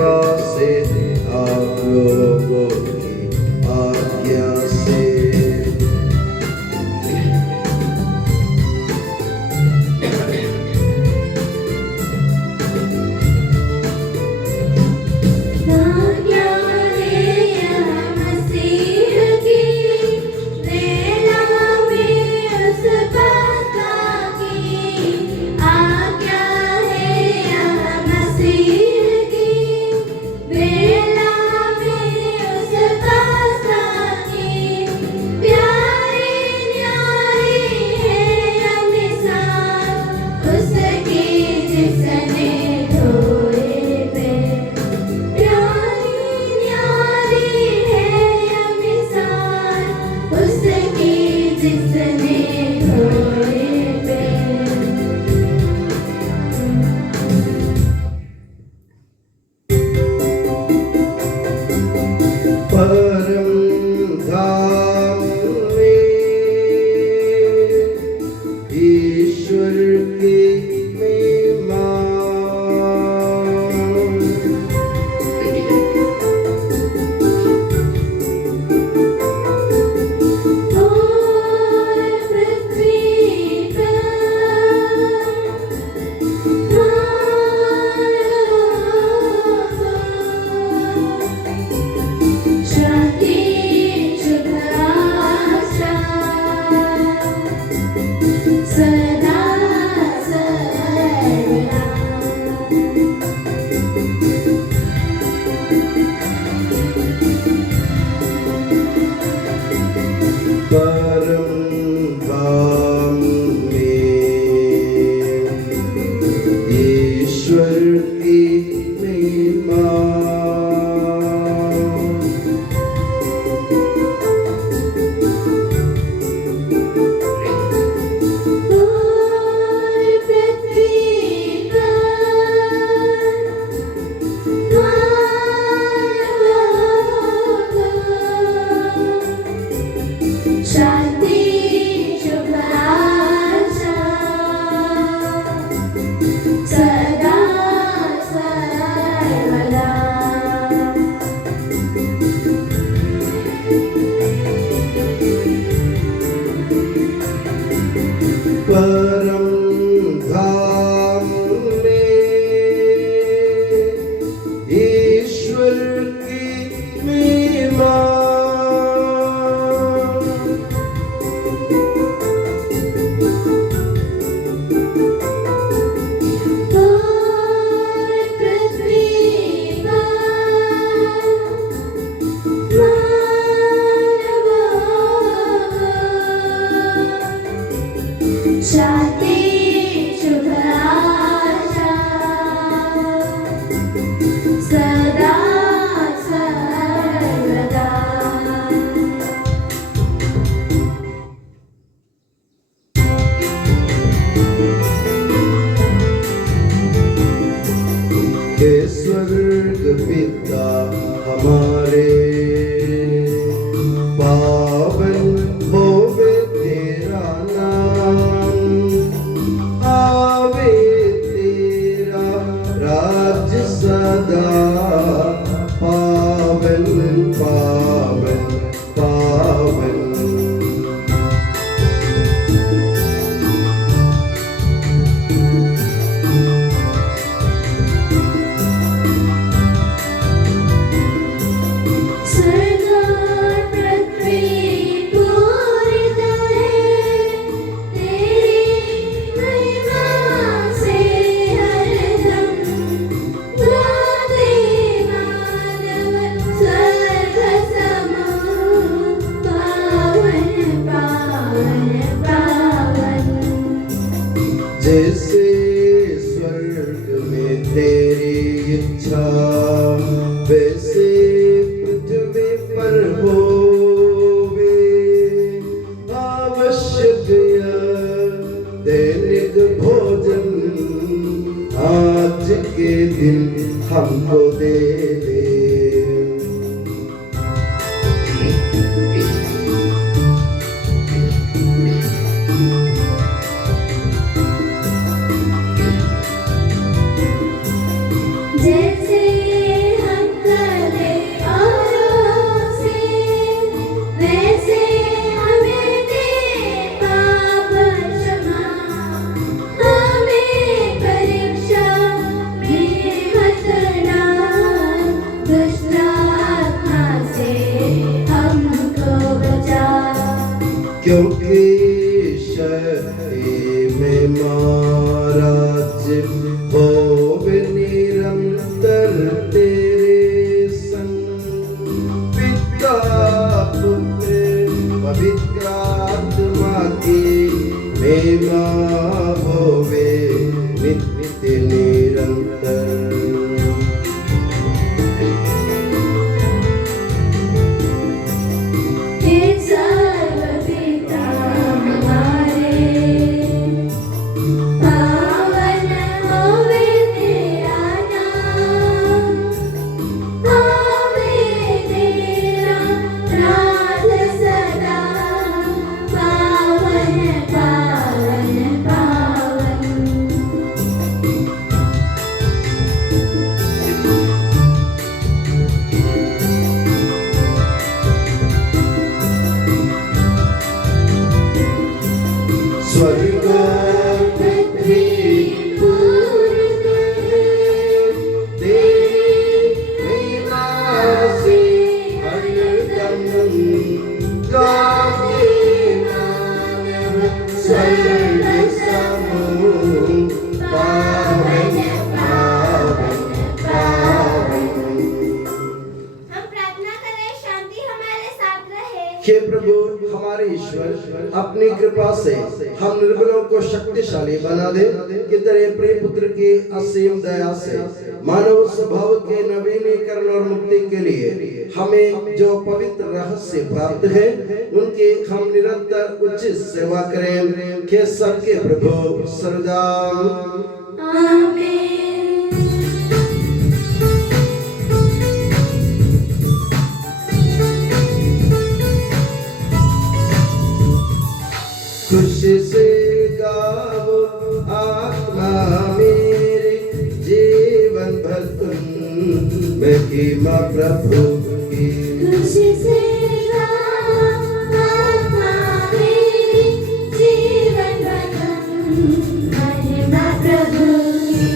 कृपा से आप लोगों की आज्ञा से स्वर्ग पिता हमारे, पावन होवे तेरा नाम, आवे तेरा राज सदा, पावन पावन पावन। जैसे स्वर्ग में तेरी इच्छा, वैसे पृथ्वी पर होवे, आवश्यक दैनिक भोजन आज के दिन हमको दे दे। जैसे में महाराज होवे निरंतर तेरे संग। पिता पुत्र पवित्र आत्मा की महिमा होवे नित्य निरंतर। स्वर्ग पृथ्वी पूर्ण तेरी महिमा से हरदम गाते मानव स्वर्ग समूह पावन पावन पावन। हम प्रार्थना करें, शांति हमारे साथ रहे। हे प्रभु हमारे ईश्वर, अपनी कृपा से हम निर्बलों को शक्तिशाली बना दे कि तेरे प्रिय पुत्र की असीम दया से मानव स्वभाव के नवीनीकरण और मुक्ति के लिए हमें जो पवित्र रहस्य प्राप्त है उनकी हम निरंतर उचित सेवा करें। के सबके प्रभु सर्वदा आमीन। खुशी से गाओ आत्मा मेरे, जीवन भर तुम महिमा प्रभु की। खुशी से गाओ आत्मा मेरी, जीवन भर तुम महिमा प्रभु की।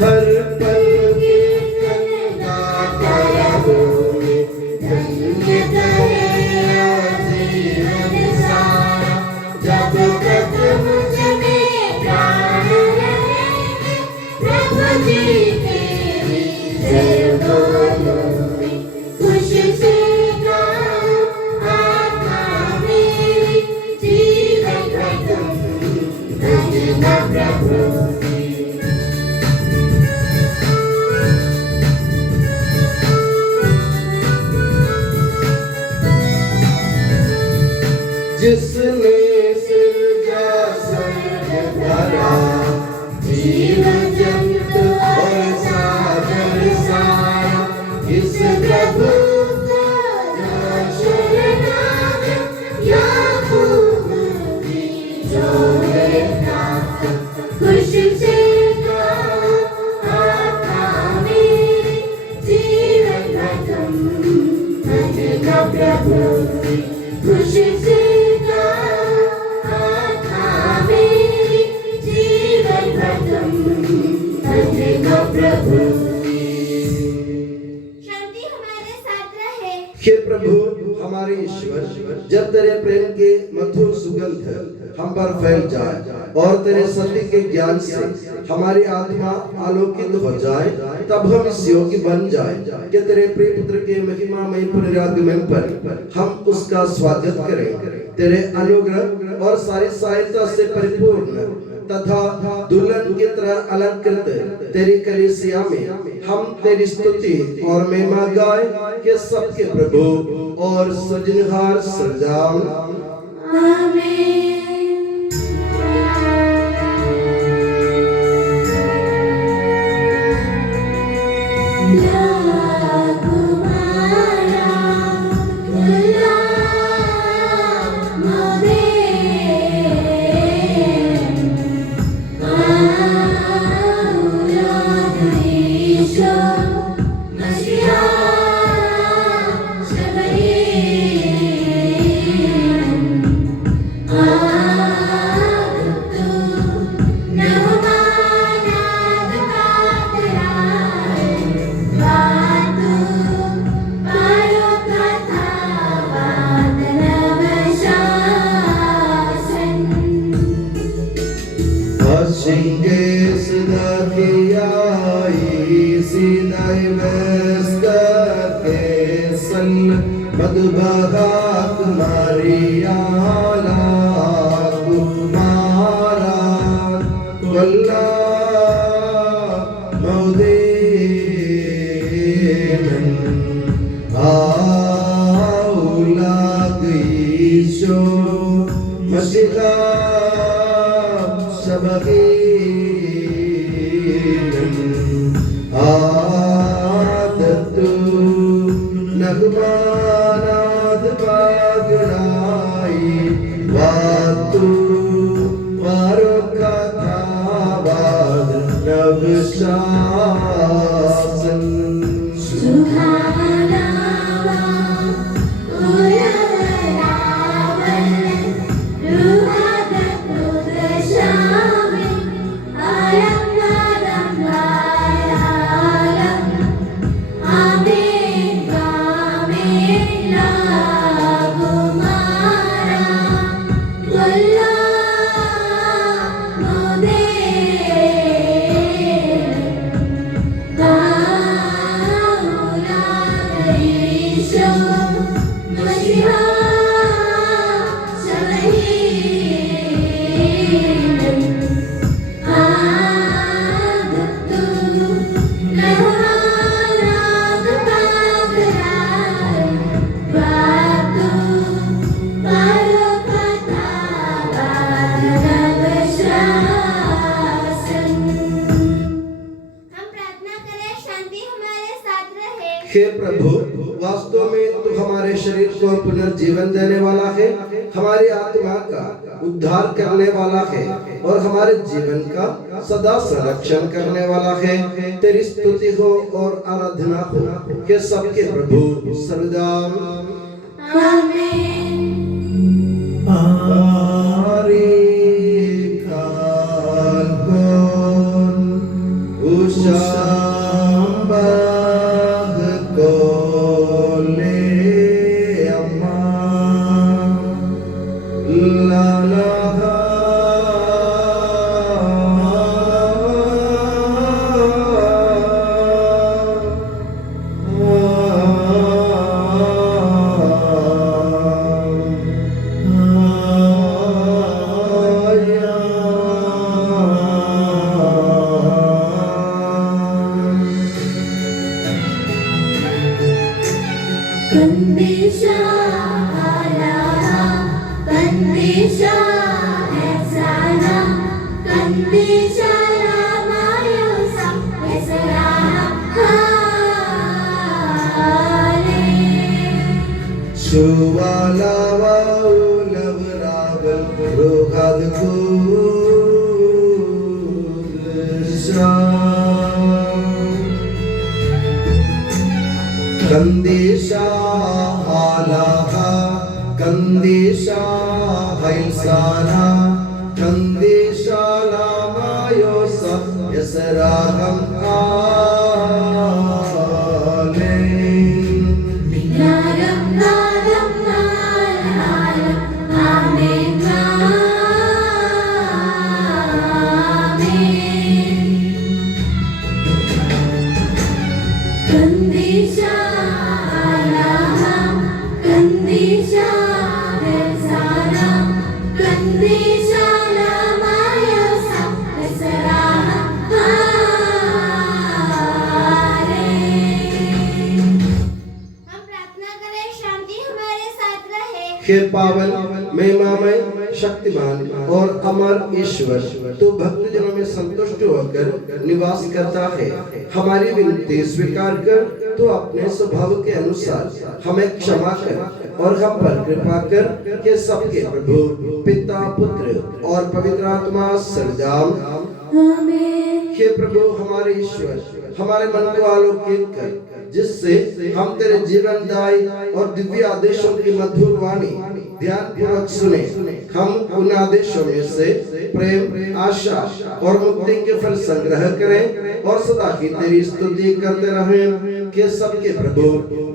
हर पल कीर्तन गाता रहो, धन्य तेरा जीवन सारा। जब तक मुझ में प्राण रहेंगे, प्रभु जी तेरी जय बोलूंगी। खुशी से गाओ आत्मा मेरी, जीवन भर तुम महिमा प्रभु की। जिसने सृजा स्वर्ग धरा, जीव जंतु और सागर सारा। इस प्रभु को जो शरणागत, याकूब की जोड़े नाथ। खुशी से गाओ आत्मा मेरी, जीवन भर तुम महिमा प्रभु की। खुशी से प्रभु शांति हमारे साथ रहे। हे प्रभु हमारे ईश्वर, जब तेरे प्रेम के मधुर सुगंध हम पर फैल जाए और तेरे सत्य के ज्ञान से हमारी आत्मा आलोकित हो जाए, तब हम इस योग्य बन जाए कि तेरे प्रिय पुत्र के महिमामय पुनरागमन पर हम उसका स्वागत करें। तेरे अनुग्रह और सारी सहायता से परिपूर्ण तथा दुल्हन की तरह अलंकृत तेरी कलीसिया में हम तेरी स्तुति और महिमा गाए कि सबके प्रभु और सृजनहार सृजाम। आमीन। Bye. के सन मधुबहाक मारियाला कुमारा वल्ला मौदेमन आउलाग ईशो मसीहा सबगीन आदतु नगमानाद पागनाई वातु वारोका तावाद नवशासन हे प्रभु, वास्तव में तू हमारे शरीर को पुनर्जीवन देने वाला है, हमारी आत्मा का उद्धार करने वाला है और हमारे जीवन का सदा संरक्षण करने वाला है। तेरी स्तुति हो और आराधना हो कि सबके प्रभु सर्वदा आमीन। Kandisha alaha, kandisha haisana, kandisha lamayosa, yasaraham amen. Minaram naram naram, amen, amen. Kandisha हे पावन महिमामय शक्तिमान और अमर ईश्वर, तू भक्तजनों में संतुष्ट होकर निवास करता है। हमारी विनती स्वीकार कर, तू अपने स्वभाव के अनुसार हमें क्षमा कर और हम पर कृपा कर के सबके प्रभु पिता पुत्र और पवित्र आत्मा सर्वदाम आमीन। हे प्रभु हमारे ईश्वर, हमारे मन को आलोकित कर, जिससे हम तेरे जीवनदायी और दिव्य आदेशों की मधुर वाणी ध्यान पूर्वक सुने। हम उन आदेशों में से प्रेम, आशा और मुक्ति के फल संग्रह करें और सदा ही तेरी स्तुति करते रहें कि सबके प्रभु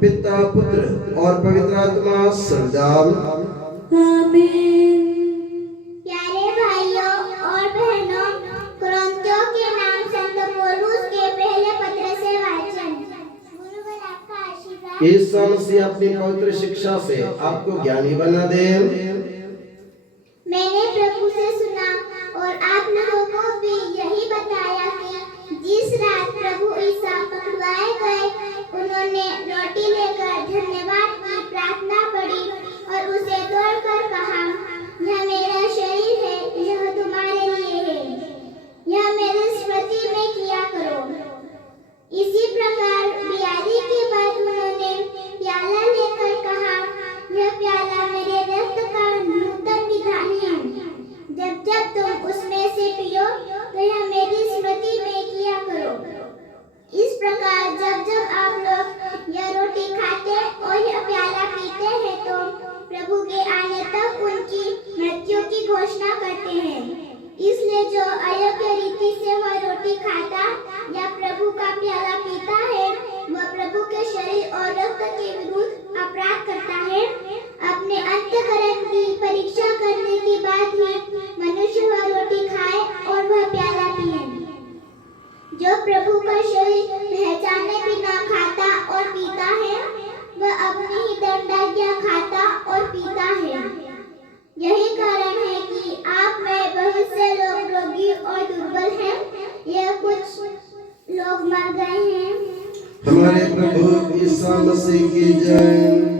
पिता पुत्र और पवित्र आत्मा सदा आमीन। प्यारे भाइयों और बहनों, कुरिन्थियों के नाम संत पौलुस के पहले पत्र से वाचन। ईसा मसीह अपनी पवित्र शिक्षा से आपको ज्ञानी बना दे। मैंने प्रभु से सुना और आप लोगों को भी यही बताया कि जिस रात प्रभु ईसा पकड़वाए गए, उन्होंने रोटी लेकर धन्यवाद की, प्रार्थना पढ़ी और उसे तोड़कर कहा, यह मेरा शरीर है, यह तुम्हारे लिए है, यह मेरी स्मृति में किया करो। इसी प्रकार बियारी के बाद उन्होंने प्याला लेकर कहा, यह प्याला मेरे रक्त का नूतन विधान है, जब जब तुम उसमें से पियो तो यह मेरी स्मृति में किया करो। इस प्रकार जब जब आप लोग यह रोटी खाते और यह प्याला पीते हैं तो प्रभु के आने तक उनकी मृत्यु की घोषणा करते हैं। इसलिए जो अयोग्य रीति से वह रोटी खाता या प्रभु का प्याला पीता है, वह प्रभु के शरीर और रक्त के विरुद्ध अपराध करता है। अपने अंतःकरण की परीक्षा करने के बाद ही मनुष्य वह रोटी खाए और वह प्याला पिए। जो प्रभु का शरीर पहचाने बिना खाता और पीता है, वह अपनी ही दंडाज्ञा खाता और पीता है। यही कारण है कि आप में बहुत से लोग रोगी और दुर्बल हैं, यह कुछ लोग मर गए हैं। हमारे प्रभु ईसा मसीह की जय।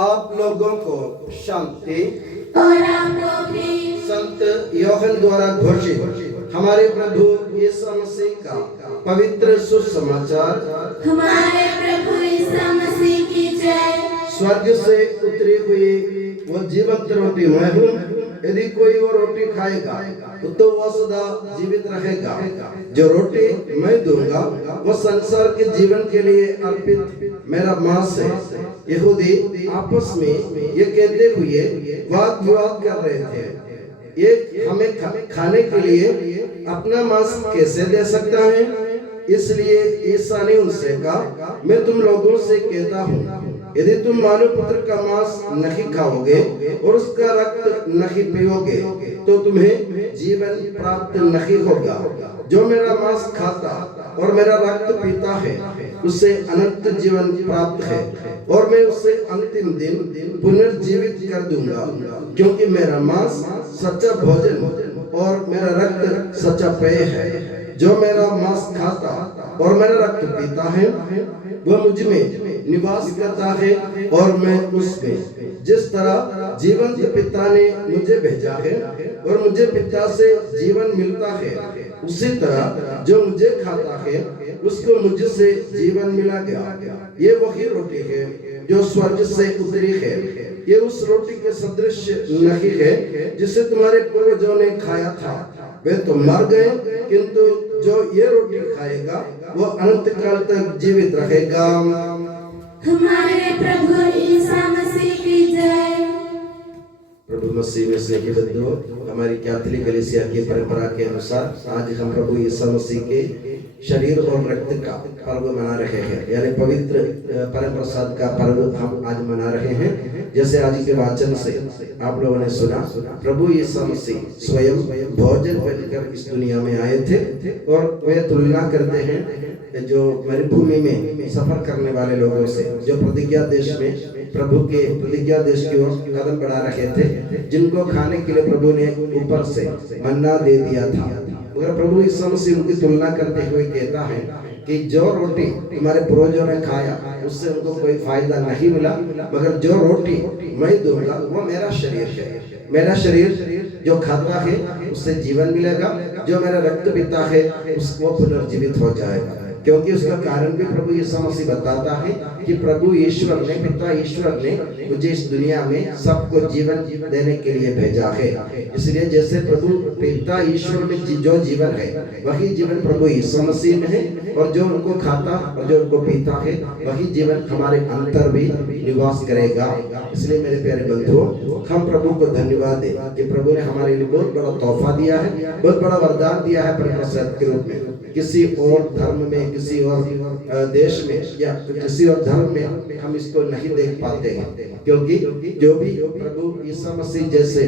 आप लोगों को शांति और आपको भी। संत यूहन्ना द्वारा घोषित हमारे प्रभु यीशु मसीह का पवित्र सुसमाचार। हमारे प्रभु यीशु मसीह की जय। स्वर्ग से उतरी हुई वो जीवंत रोटी मैं हूँ। यदि कोई वो रोटी खाएगा तो वह सदा जीवित रहेगा। जो रोटी मैं दूंगा वो संसार के जीवन के लिए अर्पित मेरा मांस है। यहूदी आपस में ये कहते हुए वाद विवाद कर रहे थे, ये हमें खाने के लिए अपना मांस कैसे दे सकता है। इसलिए ईसा ने उनसे कहा, मैं तुम लोगों से कहता हूँ, यदि तुम मानव पुत्र का मांस नहीं खाओगे और उसका रक्त नहीं पियोगे तो तुम्हें जीवन प्राप्त नहीं होगा। जो मेरा मांस खाता और मेरा रक्त पीता है उससे अनंत जीवन प्राप्त है और मैं उसे अंतिम दिन पुनर्जीवित कर दूंगा, क्योंकि मेरा मांस सच्चा भोजन और मेरा रक्त सच्चा पेय है। जो मेरा मांस खाता और मेरा रक्त पीता है वह मुझ में निवास करता है और मैं उसमें। जिस तरह जीवंत पिता ने मुझे भेजा है और मुझे पिता से जीवन मिलता है, उसी तरह जो मुझे खाता है उसको मुझसे जीवन मिला गया। ये वही रोटी है जो स्वर्ग से उतरी है। ये उस रोटी के सदृश नहीं है जिसे तुम्हारे पूर्वजों ने खाया था, वे तो मर गए, किंतु जो ये रोटी खाएगा वो अनंत काल तक जीवित रहेगा। हमारे प्रभु ईसा मसीह की जय। प्रभु मसीह में से बंधुओं, हमारी कैथोलिक कलीसिया की परंपरा के अनुसार आज हम प्रभु ईसा मसीह के शरीर और रक्त का पर्व मना रहे हैं, यानी पवित्र परम प्रसाद का पर्व हम आज मना रहे हैं। जैसे आज के वाचन से आप लोगों ने सुना, प्रभु यीशु मसीह स्वयं भोजन बनकर इस दुनिया में आए थे और वे तुलना करते हैं जो मरुभूमि में सफर करने वाले लोगों से, जो प्रतिज्ञा देश में प्रभु के प्रतिज्ञा देश की ओर कदम बढ़ा रहे थे, जिनको खाने के लिए प्रभु ने ऊपर से मन्ना दे दिया था, मगर प्रभु यीशु मसीह उनकी तुलना करते हुए कहता है कि जो रोटी तुम्हारे पूर्वजों ने खाया उससे उनको कोई फायदा नहीं मिला, मगर जो रोटी मैं दूंगा वो मेरा शरीर है। मेरा शरीर जो खाता है उससे जीवन मिलेगा, जो मेरा रक्त पीता है उसको पुनर्जीवित हो जाएगा। क्योंकि उसका कारण भी प्रभु यीशु मसीह बताता है कि प्रभु ईश्वर ने, पिता ईश्वर ने मुझे इस दुनिया में सबको जीवन देने के लिए भेजा है। इसलिए जैसे प्रभु पिता ईश्वर में जो जीवन है वही जीवन प्रभु यीशु मसीह में है, और जो उनको खाता और जो उनको पीता है वही जीवन हमारे अंतर भी निवास करेगा। इसलिए मेरे प्यारे बंधुओं, हम प्रभु को धन्यवाद दें कि प्रभु ने हमारे लिए बहुत बड़ा तोहफा दिया है, बहुत बड़ा वरदान दिया है परमेश्वर के रूप में। किसी और धर्म में, किसी और देश में या किसी और धर्म में हम इसको नहीं देख पाते हैं, क्योंकि जो भी प्रभु यीशु मसीह जैसे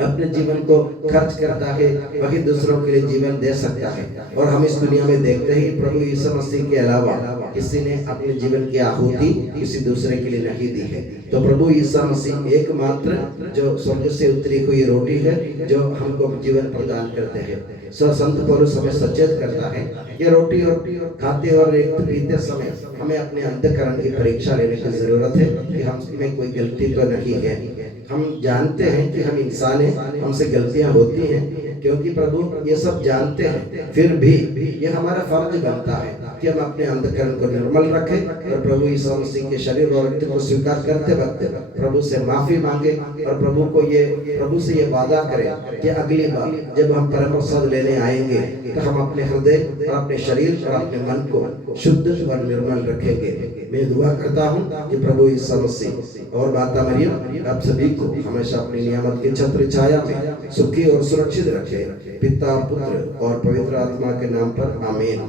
अपने जीवन को खर्च करता है वही दूसरों के लिए जीवन दे सकता है। और हम इस दुनिया में देखते हैं कि प्रभु यीशु मसीह के अलावा किसी ने अपने जीवन की आहुति किसी दूसरे के लिए नहीं दी है। तो प्रभु यीशु मसीह एकमात्र जो स्वर्ग से उतरी हुई रोटी है जो हमको जीवन प्रदान करते हैं। संत पौलुस हमें सचेत करता है कि रोटी और खाते और पीते समय हमें अपने अंतःकरण की परीक्षा लेने की जरूरत है कि हम में कोई गलती तो नहीं है। हम जानते हैं कि हम इंसान हैं, हमसे गलतियां होती हैं, क्योंकि प्रभु ये सब जानते हैं, फिर भी ये हमारा फर्ज बनता है कि हम अपने अंतःकरण को निर्मल रखें और प्रभु यीशु मसीह के शरीर और रक्त को स्वीकार करते वक्त प्रभु से माफी मांगे और प्रभु से ये वादा करें कि अगली बार जब हम परम प्रसाद लेने आएंगे तो हम अपने हृदय और अपने शरीर और अपने मन को शुद्ध और निर्मल रखेंगे। मैं दुआ करता हूँ कि प्रभु यीशु मसीह और माता मरियम आप सभी को हमेशा अपनी नियामत की छत्र छाया में सुखी और सुरक्षित रखे, पिता, पुत्र और पवित्र आत्मा के नाम पर आमीन।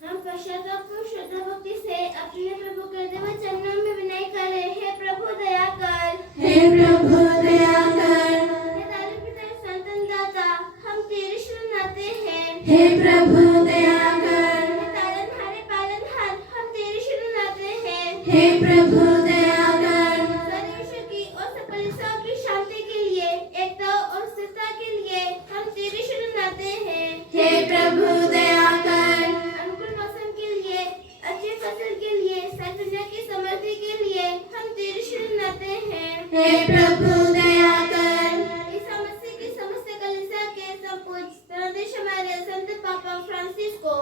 हम पश्चाताप श्रद्धा भक्ति से अपने प्रभु के दिव्य चरणों में विनय करें। हे प्रभु दया कर, हे प्रभु दया कर, हे तारे पिता संतन दाता, हम तेरी शरण आते हैं। हे प्रभु दया कर, हे तारनहारे पालनहार, हम तेरी शरण आते हैं। हे प्रभु दया कर, सर्वविश्व की और सकल ईसाओं की शांति के लिए, एकता और स्थिरता के लिए हम तेरी शरण आते हैं। हे प्रभु दया कर, अनुकूल मौसम के लिए, अच्छे फसल के लिए, सर्वजन की समृद्धि के लिए हम तेरी शरण आते हैं। हे प्रभु दया कर, ईसा मसीह की समस्त कलीसिया के संपूज्य धनाधीश हमारे संत पापा फ्रांसिस को,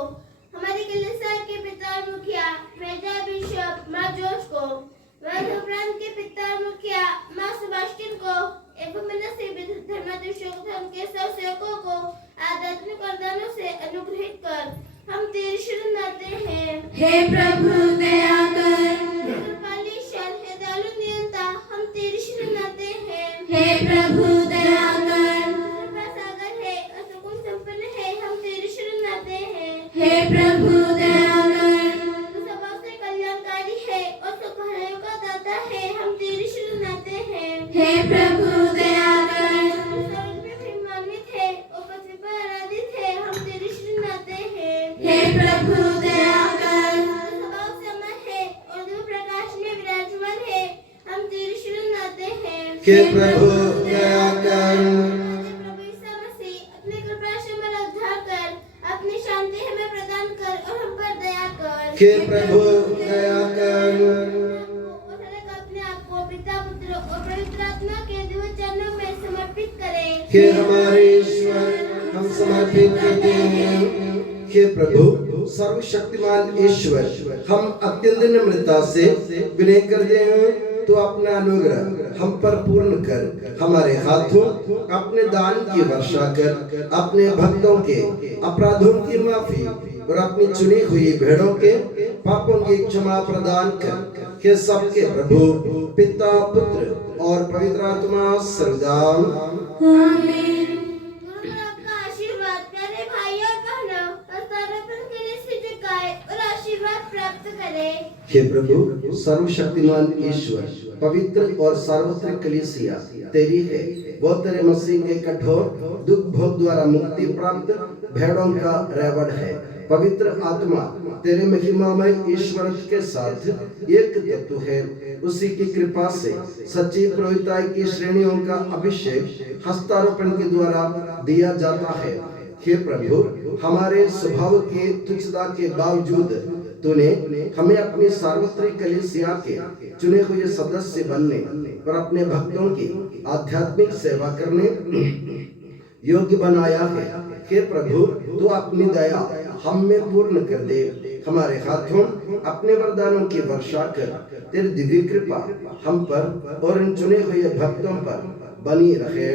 हमारी कलीसिया के पिता मुखिया मेजर बिशप माँ जॉर्ज को, उपरांत के पिता मुखिया माँ सेबास्टियन को एवं धर्माधीशों धर्म के सब सेवकों को आध्यात्मिक वरदानों से अनुग्रहित कर हम तेरी शरण आते हैं। हे प्रभु दया कर, कृपालु ईश्वर, हे दयालु नियंता, हम तेरी शरण आते हैं। हे प्रभु दया कर, कृपा सागर है और सुकुन संपन्न है, हम तेरी शरण आते हैं। हे प्रभु दया कर, तू स्वभाव से कल्याणकारी है और सुख भलाइयों का दाता है, हम तेरी शरण आते हैं। हे प्रभु दया कर, तू स्वर्ग में महिमान्वित है और पृथ्वी पर आराधित है, हम तेरी शरण आते हैं। हे प्रभु दया कर, तू स्वभाव से अमर है और दिव्य प्रकाश में विराजमान है, हम तेरी शरण आते हैं। हे प्रभु दया कर, प्रभु ईसा मसीह अपनी कृपा से हमारा उद्धार कर, अपनी शांति हमें प्रदान कर और हम पर दया कर। हे प्रभु दया कर, अपने आप को पिता, पुत्र और पवित्र आत्मा के दिव्य चरणों में समर्पित करें। हे हमारे ईश्वर, हम समर्पित करते हैं। हे प्रभु सर्वशक्तिमान ईश्वर, हम अत्यंत नम्रता से विनय करते हैं तो अपना अनुग्रह हम पर पूर्ण कर, हमारे हाथों अपने दान की वर्षा कर, अपने भक्तों के अपराधों की माफी और अपनी चुनी हुई भेड़ों के पापों की क्षमा प्रदान कर। हे सबके प्रभु पिता, पुत्र और पवित्र आत्मा सर्वदा आमीन। गुरु आपका आशीर्वाद प्यारे भाई और बहनों और सर्वपन के लिए सिर झुकाए और आशीर्वाद आशीर्वाद प्राप्त करे। हे प्रभु, सर्वशक्तिमान ईश्वर, पवित्र और सार्वत्रिक कलीसिया तेरी है। वो तेरे मसीह के कठोर दुख भोग द्वारा मुक्ति प्राप्त भेड़ों का रेवड़ है। पवित्र आत्मा तेरे महिमामय ईश्वर के साथ एक तत्व है। उसी की कृपा से सच्ची पुरोहिताई की श्रेणियों का अभिषेक हस्तारोपण के द्वारा दिया जाता है। हे प्रभु, हमारे स्वभाव के तुच्छता के बावजूद तूने हमें अपनी सार्वत्रिक कलीसिया के चुने हुए सदस्य बनने और अपने भक्तों की आध्यात्मिक सेवा करने योग्य बनाया है। हे प्रभु, तू अपनी दया हम में पूर्ण कर दे। हमारे हाथों अपने वरदानों की वर्षा कर। तेरी दिव्य कृपा हम पर और इन चुने हुए भक्तों पर बनी रहे।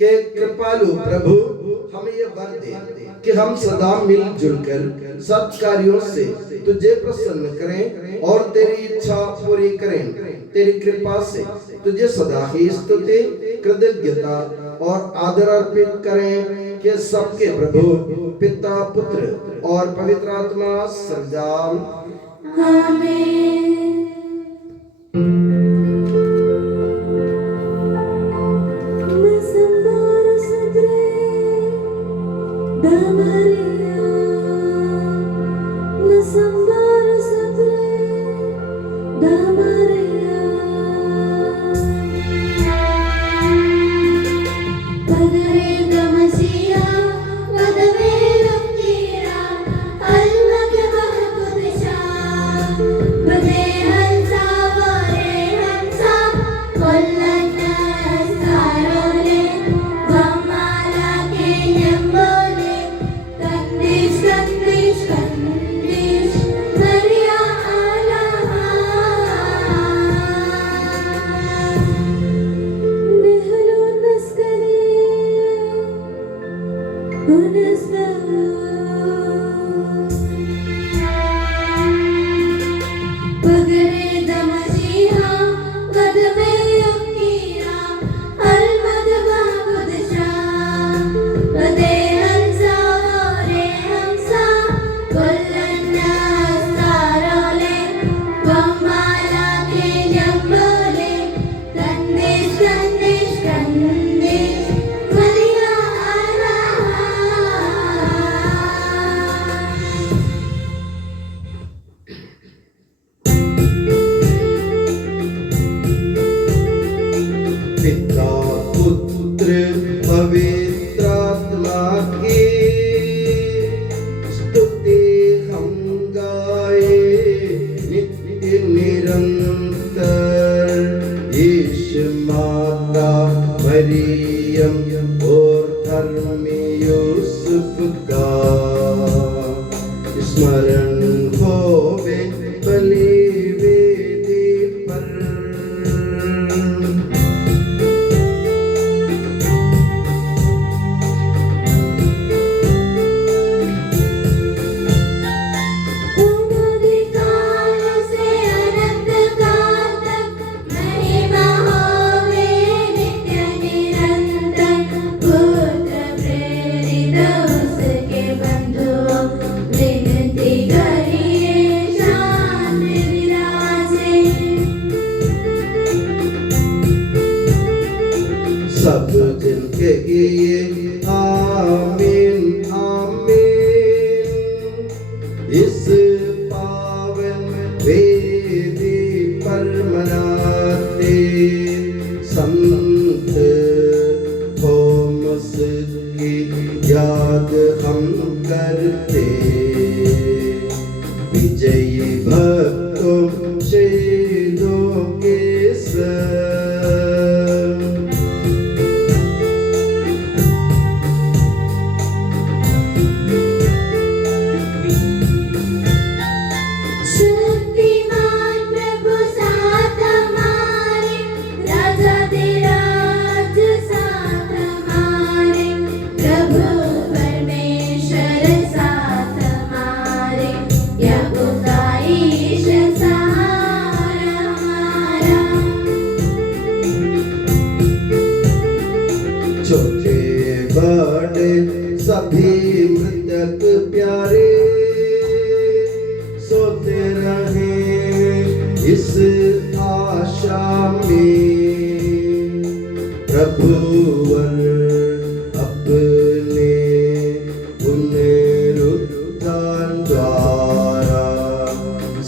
हे कृपालु प्रभु, हमें ये वर दे कि हम सदा मिलजुल कर सत्कार्यों से तुझे प्रसन्न करें और तेरी इच्छा पूरी करें। तेरी कृपा से तुझे सदा ही स्तुति, कृतज्ञता और आदर अर्पित करें कि सबके प्रभु पिता, पुत्र और पवित्र आत्मा सर्वदा आमीन। पिता, पुत्र, पवित्र आत्मा की स्तुति हम गाए नित्य निरंतर। यीशु माता मरियम और धर्मी यूसुफ का स्मरण होवे बलिवेदी पर। सब दिन के लिए आमीन आमीन। इस पावन वेदी पर मनाते संत थॉमस की याद हम करते। विजयी भक्तों शहीदों के संग शक्तिमान सोते रहें इस आशा में, प्रभुवर अपने पुनरुत्थान द्वारा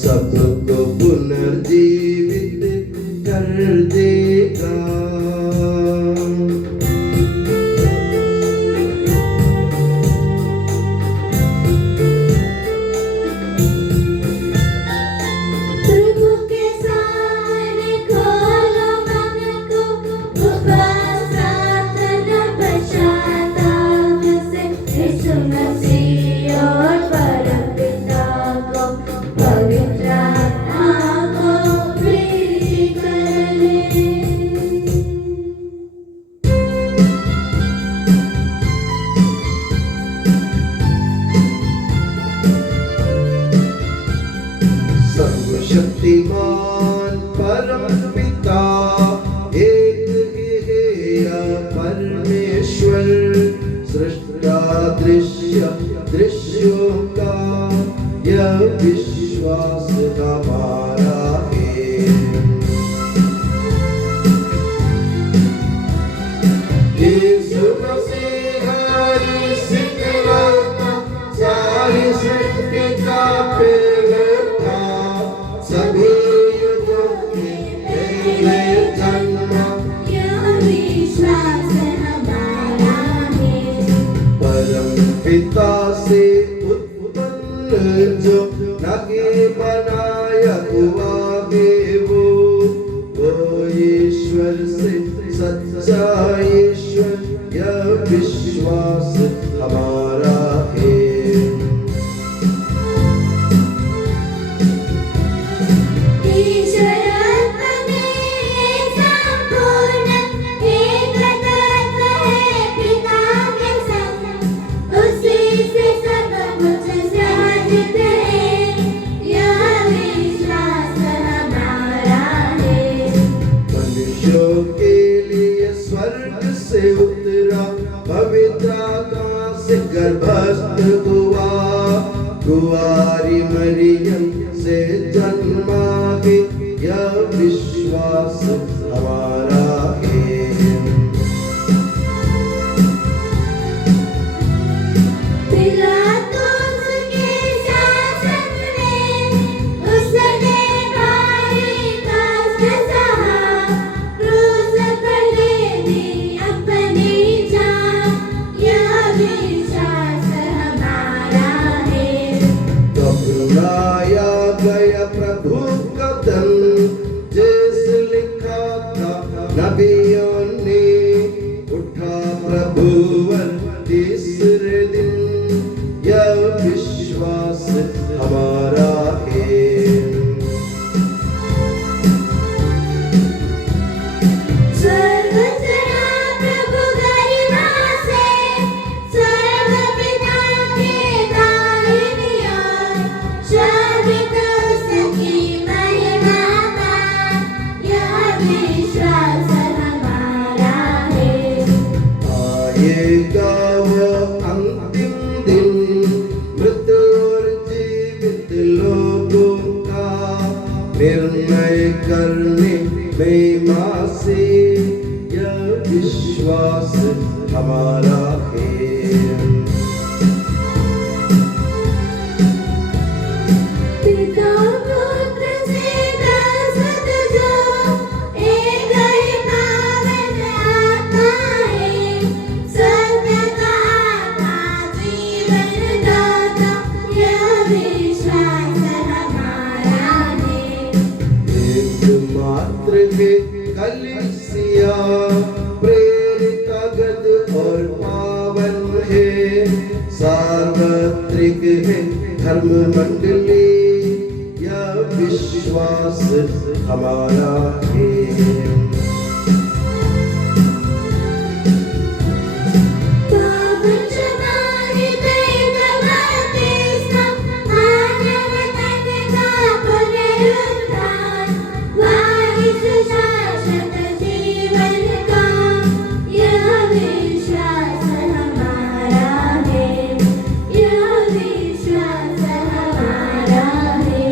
सबको पुनर्जीवित कर देगा। प्रभु के सामने खोलो मन को, उपवास प्रार्थना पश्चाताप से यीशु मसीह और परमपिता को पवित्र आत्मा को प्रेरित करें। सर्वशक्तिमान परम पिता एक ही है यह परमेश्वर, सृष्टा दृश्य दृश्यों का यह विश्वास हमारा है। यीशु मसीह हमारी सिखलाता, सारी सृष्टि का प्रेरता, सभी युगों के पहले जन्म, यह विश्वास हमारा है। परम पिता से उत्पन्न जो नगे बनाया हुआ है वो ईश्वर से सच्चा ईश्वर, यह विश्वास हमारा है। ईश्वरत्व में संपूर्ण एक तत्व है पिता के संग, उसी से सब कुछ साजित है, यह विश्वास हमारा है। मनुष्यों के लिए स्वर्ग से उतरा, पवित्र आत्मा से गर्भस्थ हुआ, कुंवारी मरियम से जन्मा है, यह विश्वास हमारा है। पिलातुस के शासन में उसने भारी कष्ट सहा, क्रूस पर ले दी अपनी जान, यह विश्वास हमारा है। दोहराया गया प्रभु का दम, जैसे लिखा था नबियों ने, उठा प्रभुवर तीसरे दिन, यह विश्वास हमारा है। स्वर्ग चढ़ा प्रभु गरिमा से, स्वर्ग पिता के दाहिनी ओर, शोभित उसकी महिमा का, यह विश्वास हमारा है। आएगा वो अंतिम दिन, मृत और जीवित लोगों का निर्णय करने महिमा से, यह विश्वास हमारा है। पिता पुत्र से प्रसन्न जो एक ही पावन आत्मा है, सत्य का आत्मा जीवन दाता, यह विश्वास हमारा है। एकमात्र है कलीसिया, प्रेरित अगद और पावन है, सार्वत्रिक है धर्म मंडली, यह विश्वास हमारा है। पावन क्षमारी बपतिस्मा, मानव तन का पुनरुत्थान, वारिस शाश्वत जीवन का, यह विश्वास हमारा है, यह विश्वास हमारा है।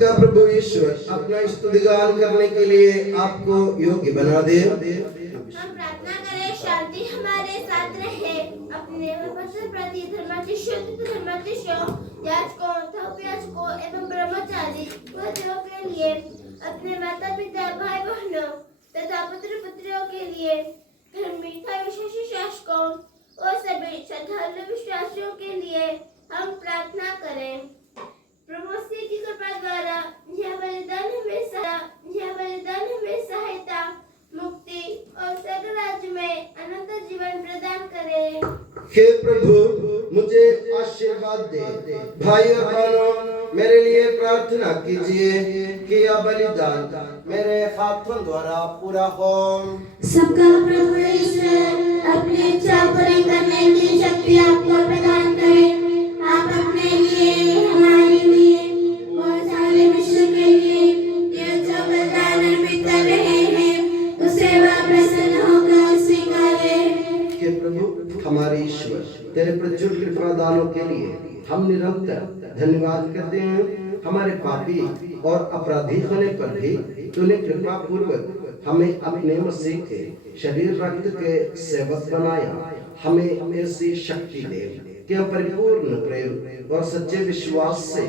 सबका प्रभु ईश्वर अपना स्तुतिगान करने के लिए आपको योग्य बना दे। हम प्रार्थना करें, शांति हमारे साथ रहे। अपने वचन प्रति धर्माधीशों, याजकों, थोपयाजकों एवं ब्रह्मचारी वैद्यों के लिए, अपने माता पिता, भाई बहनों तथा पुत्र पुत्रियों के लिए, धर्मी विशेष शासकों और सभी श्रद्धालु विश्वासियों के लिए हम प्रार्थना करें। प्रभु मसीह की कृपा द्वारा यह बलिदान हमें सहायता, मुक्ति और स्वर्ग राज्य में अनंत जीवन प्रदान करे। हे प्रभु, मुझे आशीर्वाद दे। भाई और बहनों, मेरे लिए प्रार्थना कीजिए कि यह बलिदान मेरे हाथों द्वारा पूरा हो। सबका प्रभु ईश्वर अपनी इच्छा पूरी करने की शक्ति आपको प्रदान करे। आप अपने लिए, हमारे लिए और सारे विश्व के लिए यह जो बलिदान अर्पित कर रहे हैं, उसे वह प्रसन्न होकर स्वीकारे। हे प्रभु हमारे ईश्वर, तेरे प्रचुर कृपा दानों के लिए हम निरंतर धन्यवाद करते हैं। हमारे पापी और अपराधी होने पर भी तूने कृपा पूर्वक हमें अपने मसीह के शरीर रक्त के सेवक बनाया। हमें ऐसी शक्ति दे कि हम परिपूर्ण प्रेम और सच्चे विश्वास से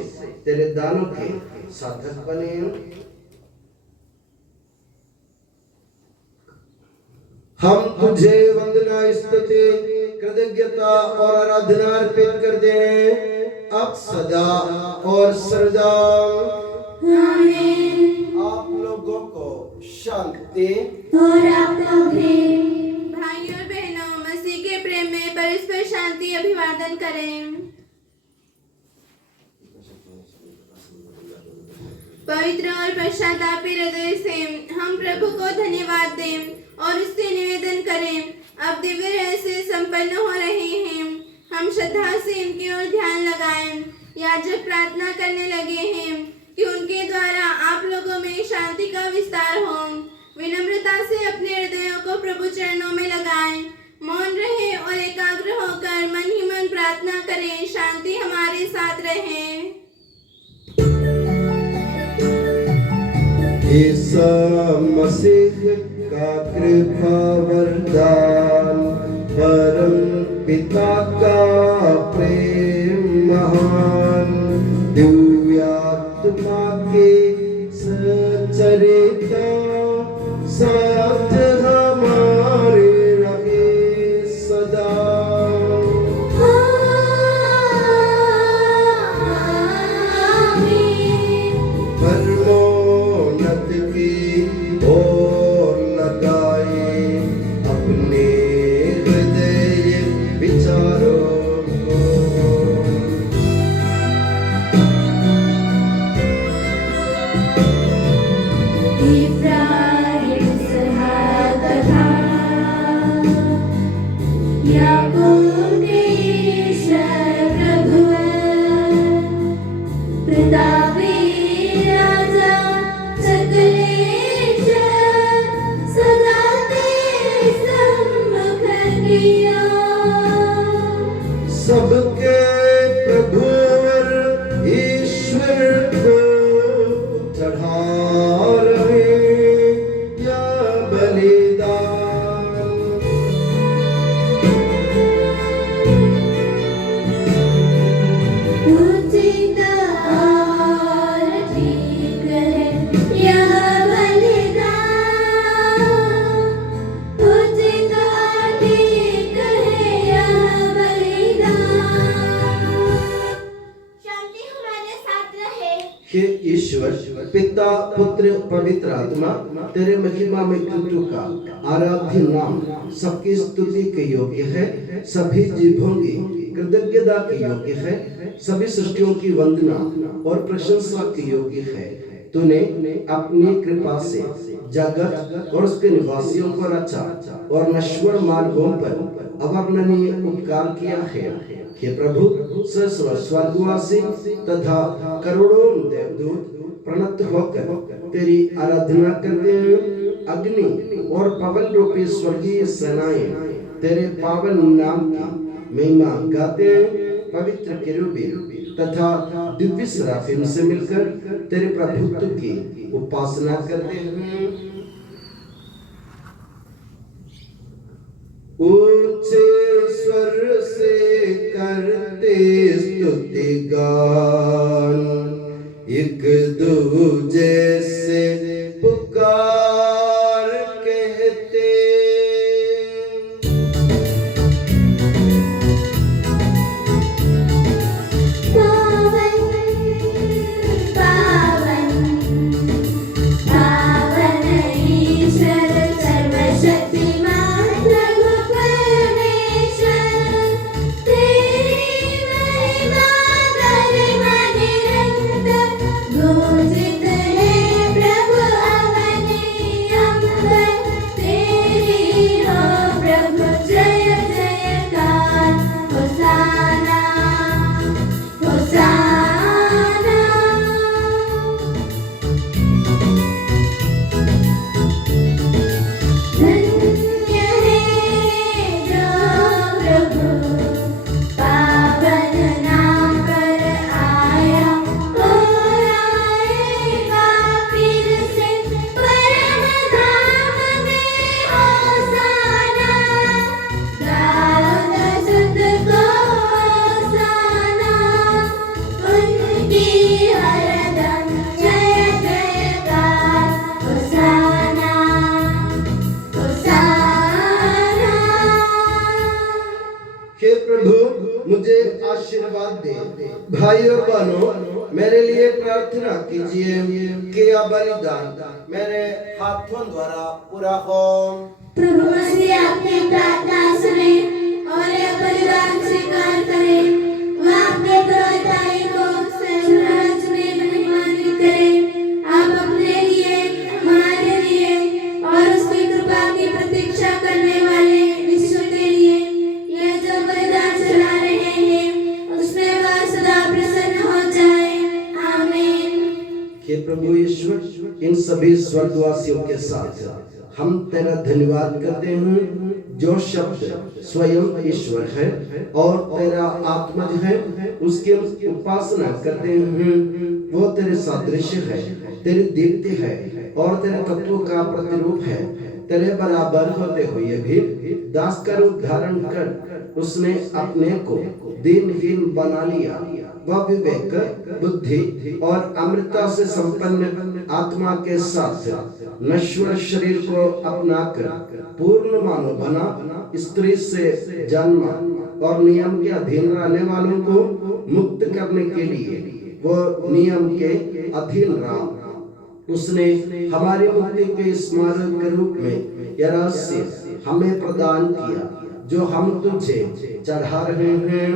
तेरे दानों के साधक बने। हम तुझे वंदना, स्तुति, कृतज्ञता और आराधना अर्पित करते हैं, अब सदा और सर्वदा। आमीन। आप लोगों को शांति। और आपको भी। भाइयों और बहनों, मसीह के प्रेम में परस्पर शांति अभिवादन करें। पवित्र और पश्चातापी हृदय से हम प्रभु को धन्यवाद दें और उससे निवेदन करें। अब दिव्य रहस्य संपन्न हो रहे हैं। हम श्रद्धा से इनकी ओर ध्यान लगाएं। याजक प्रार्थना करने लगे हैं कि उनके द्वारा आप लोगों में शांति का विस्तार हो। विनम्रता से अपने हृदयों को प्रभु चरणों में लगाएं। मौन रहे और एकाग्र होकर मन ही मन प्रार्थना करें। शांति हमारे साथ रहे। ईसा मसीह का कृपा वरदान, परम पिता का प्रेम महान, दिव्यात्मा के सचरिता साथ हमारे रहे सदा। परमोन्नत की ओर लगाए अपने हृदय विचारों को। सबके प्रभु और ईश्वर को चढ़ा रहे या बलिदान। उचित और ठीक है यह बलिदान। उचित और ठीक है यह बलिदान। शांति हमारे साथ रहे। हे ईश्वर, पिता, पुत्र, पवित्र आत्मा, तेरे महिमा में तुझ का आराध्य नाम सबकी स्तुति के योग्य है। सभी जीवों की कृतज्ञता के योग्य है। सभी सृष्टियों की वंदना और प्रशंसा के योग्य है। तूने अपनी कृपा से जगत और उसके निवासियों को रचा और नश्वर मार्गों पर अवर्णनीय उपकार किया है। हे प्रभु, सहस्र स्वर्गवासी तथा करोड़ों देवदूत प्रणत होकर तेरी आराधना करते हैं। अग्नि और पवन रूपी स्वर्गीय सेनाएं तेरे पावन नाम की महिमा गाते हैं। पवित्र केरूबीन तथा दिव्य सराफिम से मिलकर तेरे प्रभुत्व की उपासना करते हैं। ऊंचे स्वर से करते स्तुति गान, एक दूजे से पुकार कहते। पावन पावन पावन ईश्वर सर्वशक्तिमान प्रभु परमेश्वर, तेरी महिमा गरिमा निरंतर घोषित है प्रभु अवनि अंबर। तेरी हो प्रभु जय जयकार, होसाना होसाना। धन्य है जो प्रभु पावन नाम पर आया, और आएगा फिर से परम धाम में होसाना। दाऊद सुत को होसाना, उनकी हरदम जय जयकार, होसाना होसाना। हे प्रभु मुझे आशीर्वाद दे। भाई और बहनों, मेरे लिए प्रार्थना कीजिए कि यह बलिदान मेरे हाथों द्वारा पूरा हो। प्रभु मसीह आपकी प्रार्थना सुने और यह बलिदान स्वीकार करे। वह आपके उत्तरदायी को स्वर्गराज में महिमान्वित करे। आप अपने लिए, हमारे लिए और उसकी कृपा की प्रतीक्षा करने वाले विश्व के लिए यह जो बलिदान चढ़ा रहे हैं, उसमें वह सदा प्रसन्न हो जाए। आमीन। हे प्रभु ईश्वर, इन सभी स्वर्गवासियों के साथ हम तेरा धन्यवाद करते हैं, जो शब्द स्वयं ईश्वर है और तेरा आत्मज है, उसकी उपासना करते हैं। वो तेरे सादृश्य है, तेरी दीप्ति है और तेरे तत्वों का प्रतिरूप है। तेरे बराबर होते हुए भी दास का रूप धारण कर उसने अपने को दीनहीन बना लिया। वह विवेक, बुद्धि और अमृता से संपन्न आत्मा के साथ नश्वर शरीर को अपनाकर पूर्ण मानव बना। स्त्री से जन्मा और नियम के अधीन रहने वालों को मुक्त करने के लिए वो नियम के अधीन रहा। उसने हमारी मुक्ति के स्मारक के रूप में यह रहस्य हमें प्रदान किया, जो हम तुझे चढ़ा रहे हैं।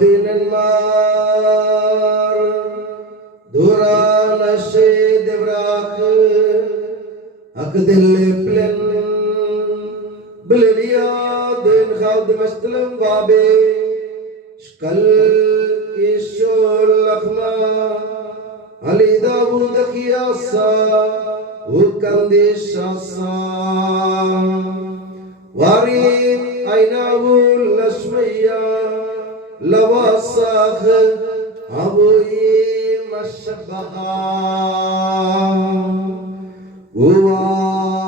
Dinenmar Durana Shedevrak Akdil Plen Bilria Den Khad Mastlem Babe Shkal Ishul Lakhma Ali Davud Khiyasa Ukandishasa Warid Ainavul Lashmaya Lavasakh Abui Mashabaha Uvarik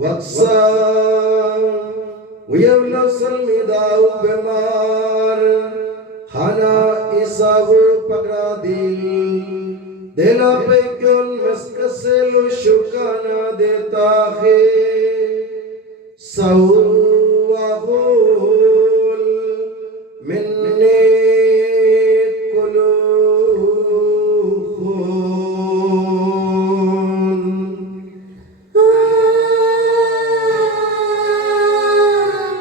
Vaksa Uyavla Salmidau Bemar Hana Isavu Pagradil Dela pe kyun maskaselu shukana deta hai Sawahul minne kulukhun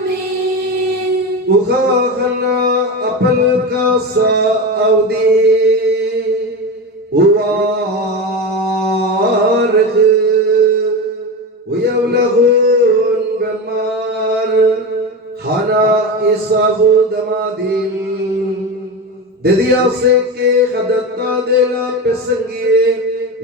Amin. Ukhakhana apal ka sa'audi Ubarak Uyavlahun Bemar Hana Isabu Damadil Didiya se ke khadatta dela pesangiye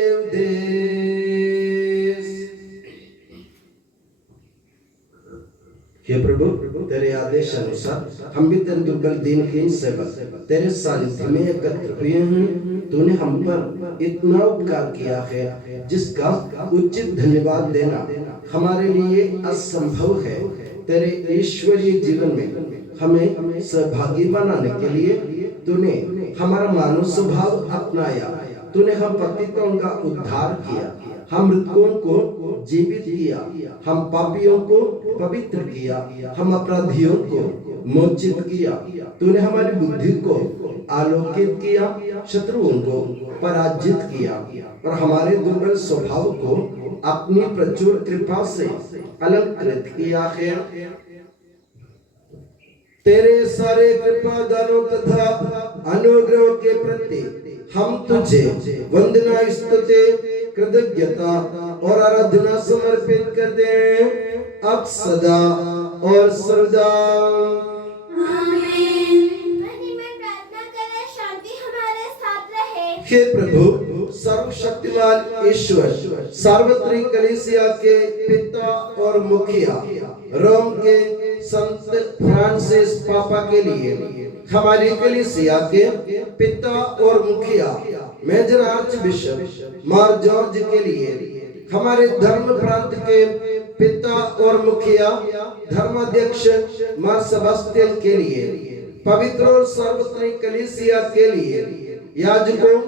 एवदेस हे प्रभु तेरे आदेश अनुसार हम भी तेरे दुर्बल दीनहीन सेवक तेरे सानिध्य में एकत्र हुए हैं। तूने हम पर इतना उपकार किया है जिसका उचित धन्यवाद देना हमारे लिए असंभव है। तेरे ईश्वरीय जीवन में हमें सहभागी बनाने के लिए तूने हमारा मानव स्वभाव अपनाया। तूने हम पतितों का उद्धार किया, हम मृतकों को जीवित किया, हम पापियों को पवित्र किया, हम अपराधियों को मोचित किया। तूने हमारी बुद्धि को आलोकित किया, शत्रुओं को पराजित किया और हमारे दुर्बल स्वभाव को अपनी प्रचुर कृपा से अलंकृत किया है। तेरे सारे कृपा दानों तथा अनुग्रह के प्रति हम तुझे वंदना स्तुति कृतज्ञता और आराधना समर्पित करते हैं अब सदा और सर्वदा। आमीन। में प्रार्थना करें शांति हमारे साथ रहे। हे प्रभु सर्वशक्तिमान ईश्वर सार्वत्रिक कलीसिया के पिता और मुखिया रोम के संत फ्रांसिस पापा के लिए, हमारी कलीसिया के पिता और मुखिया मेजर आर्च बिशप मार जॉर्ज के लिए, हमारे धर्म प्रांत के पिता और मुखिया धर्माध्यक्ष मार सेबास्टियन के लिए, पवित्र और सार्वत्रिक कलीसिया के लिए, याजकों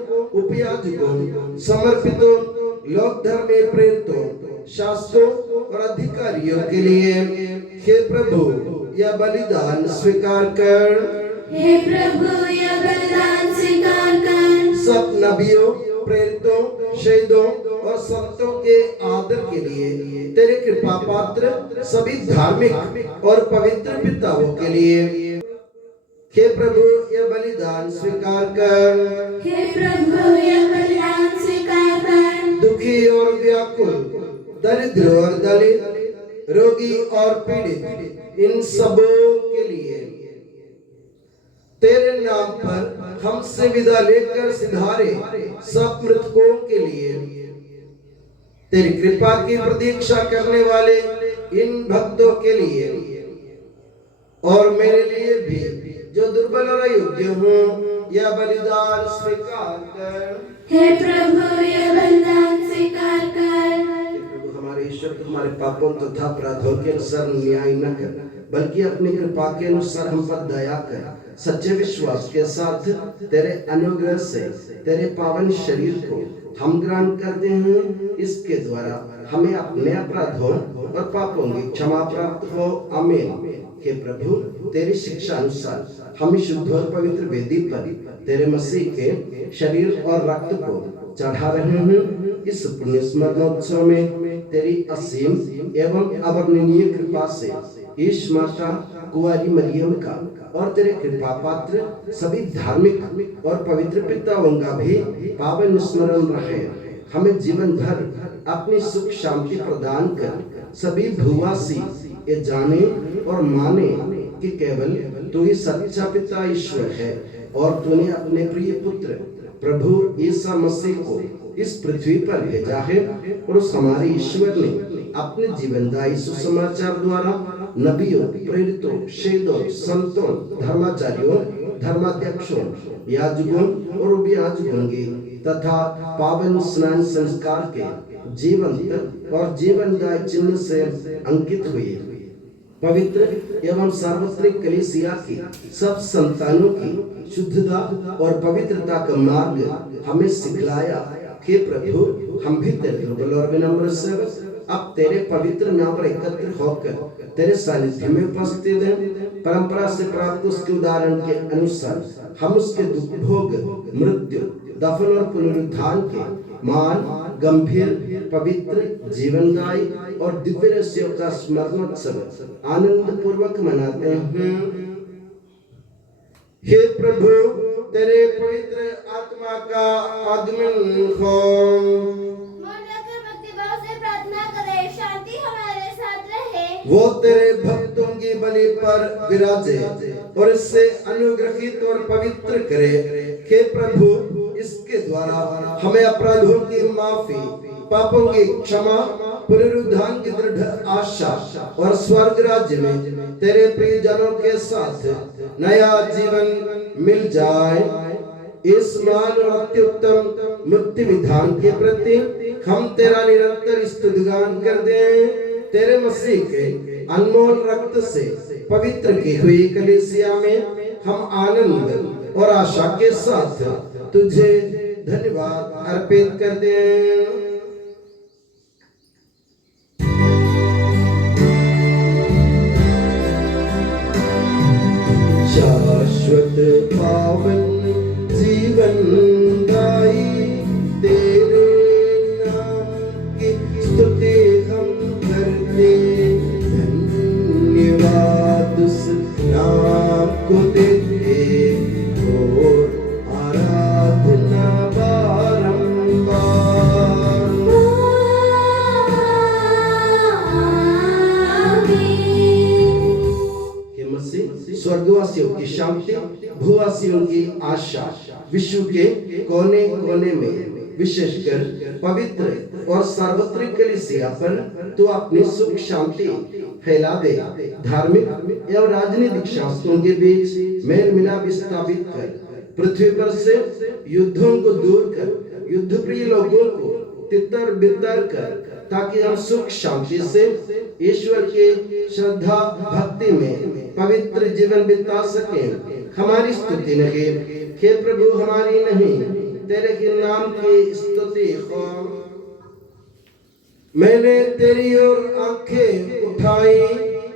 उपयाजकों समर्पितों लोक धर्म में प्रेरितों शास्त्रों और अधिकारियों के लिए हे प्रभु यह बलिदान स्वीकार कर। हे प्रभु यह बलिदान स्वीकार कर। सब नबियों प्रेरितों शहीदों और संतों के आदर के लिए तेरे कृपा पात्र सभी धार्मिक और पवित्र पिताओं के लिए हे प्रभु यह बलिदान स्वीकार कर। हे प्रभु यह बलिदान स्वीकार कर। दुखी और व्याकुल दरिद्र और दलित रोगी और पीड़ित इन सबों के लिए तेरे नाम पर हमसे विदा लेकर सिधारे सब मृतकों के लिए तेरी कृपा की प्रतीक्षा करने वाले इन भक्तों के लिए और मेरे लिए भी जो दुर्बल और अयोग्य हूँ यह बलिदान स्वीकार कर। हे प्रभु यह बलिदान स्वीकार कर। हमारे ईश्वर हमारे पापों तथा अपराधों के अनुसार न्याय न कर बल्कि अपनी कृपा के अनुसार हम पर दया कर। सच्चे विश्वास के साथ तेरे अनुग्रह से तेरे पावन शरीर को हम ग्रहण करते हैं, इसके द्वारा हमें अपने अपराधों और पापों की क्षमा प्राप्त हो। आमीन। हे प्रभु तेरी शिक्षा अनुसार हम शुद्ध और पवित्र वेदी पर तेरे मसीह के शरीर और रक्त को चढ़ा रहे हैं। इस पुण्य स्मरणोत्सव में तेरी असीम एवं अवर्णनीय कृपा से ईश माता कुंवारी मरियम का और तेरे कृपा पात्र सभी धार्मिक और पवित्र पिताओं का भी पावन स्मरण रहे। हमें जीवन भर अपनी सुख शांति प्रदान कर सभी भूवासी ये जाने और माने कि केवल तू ही सच्चा पिता ईश्वर है और तूने अपने प्रिय पुत्र प्रभु ईसा मसीह को इस पृथ्वी पर भेजा है और उस हमारे ईश्वर ने अपने जीवनदायी सुसमाचार द्वारा नबियों प्रेरितों शहीदों संतों धर्माचार्यों धर्माध्यक्षों याजकों और उपयाजकों के तथा पावन स्नान संस्कार के जीवंत और जीवनदायी चिन्ह से अंकित हुए पवित्र एवं सार्वत्रिक कलीसिया की सब संतानों की शुद्धता और पवित्रता का मार्ग हमें सिखलाया। हे प्रभु हम भी तेरे दुर्बल और विनम्र सेवक अब तेरे पवित्र नाम पर एकत्र होकर तेरे सानिध्य में उपस्थित हैं। परंपरा से प्राप्त उसके उदाहरण के अनुसार हम उसके दुख भोग मृत्यु दफन और पुनरुत्थान के मान गंभीर, पवित्र, जीवनदायी और दिव्य रहस्यों का स्मरणोत्सव आनंद पूर्वक मनाते हैं। हे प्रभु, तेरे पवित्र आत्मा का आगमन हो। से प्रार्थना करें, शांति हमारे साथ रहे। वो तेरे भक्तों की बलि पर विराजे और इससे अनुग्रहित और पवित्र करे। हे प्रभु, इसके द्वारा हमें अपराधों की माफी, पापों की क्षमा, पुनरुत्थान की दृढ़ आशा और स्वर्ग राज्य में तेरे प्रियजनों के साथ नया जीवन मिल जाए। इस महान और अत्युत्तम मुक्ति विधान के प्रति हम तेरा निरंतर स्तुतिगान कर दें। तेरे मसीह के अनमोल रक्त से पवित्र की हुई कलीसिया में हम आनंद और आशा के साथ तुझे धन्यवाद अर्पित कर दें। शाश्वत पावन जीवन दाई तेरे नाम की स्तुति हम करते, धन्यवाद उस नाम को देते और आराधना बारंबार। हे मसीह, स्वर्गवासियों की शांति, भूवासियों की आशा, विश्व के कोने कोने में विशेषकर पवित्र और सार्वत्रिक कलीसिया पर तू अपनी सुख शांति फैला दे। धार्मिक एवं राजनीतिक शास्त्रों के बीच मेल मिलाप स्थापित कर, पृथ्वी पर से युद्धों को दूर कर, युद्ध प्रिय लोगों को तितर बितर कर, ताकि हम सुख शांति से ईश्वर के श्रद्धा भक्ति में पवित्र जीवन बिता सकें। हमारी स्तुति नहीं, हे प्रभु, हमारी नहीं, तेरे के नाम की स्तुति हो। मैंने तेरी ओर आंखें उठाई,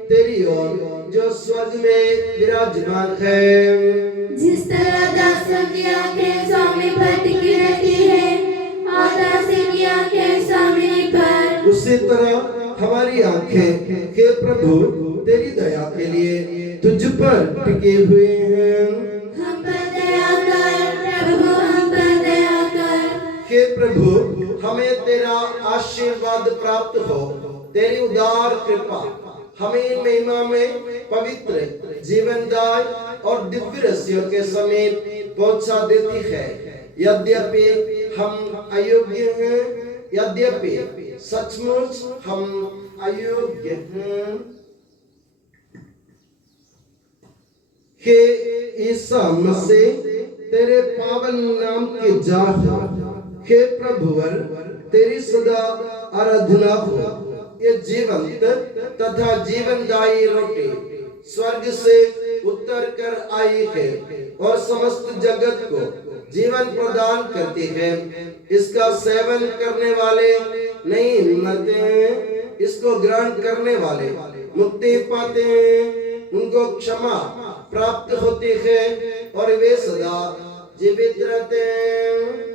तेरी ओर जो स्वर्ग में विराजमान है। जिस तरह दासों की आंखें स्वामी पर टिकी रहती है और दासी की आंखें स्वामी पर, उसी तरह हमारी आंखें हे प्रभु तेरी दया के लिए तुझ पर टिके हुए हैं। हम पर दया कर प्रभु, हम पर दया कर। हे प्रभु, हमें तेरा आशीर्वाद प्राप्त हो। तेरी उदार कृपा हमें महिमा में पवित्र, जीवनदायी और दिव्य रहस्यों के समीप पहुंचा देती है। यद्यपि हम अयोग्य हैं, यद्यपि सचमुच हम अयोग्य हैं। हे ईसा मसीह, तेरे पावन नाम की जाह, हे प्रभुवर तेरी सदा आराधना हो। ये जीवंत तथा जीवनदायी रोटी स्वर्ग से उतर कर आई है और समस्त जगत को जीवन प्रदान करती है। इसका सेवन करने वाले नहीं मरते हैं, इसको ग्रहण करने वाले मुक्ति पाते हैं, उनको क्षमा प्राप्त होती है और वे सदा जीवित रहते हैं।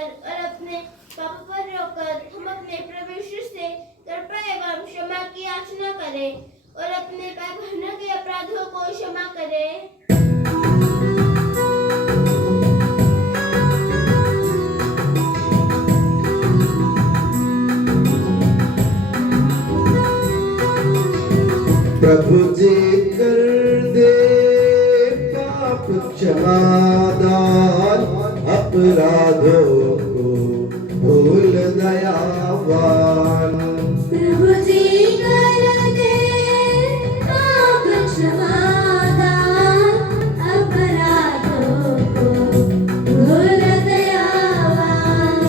कर और अपने पापों पर रोकर हम अपने प्रभु यीशु से कृपा एवं क्षमा की याचना करें और अपने भाई बहनों के अपराधों को क्षमा करें। प्रभु जी कर दे पाप क्षमादान, अपराधों को भूल दयावान। प्रभु जी कर दे पाप क्षमादान, अपराधों को भूल दयावान।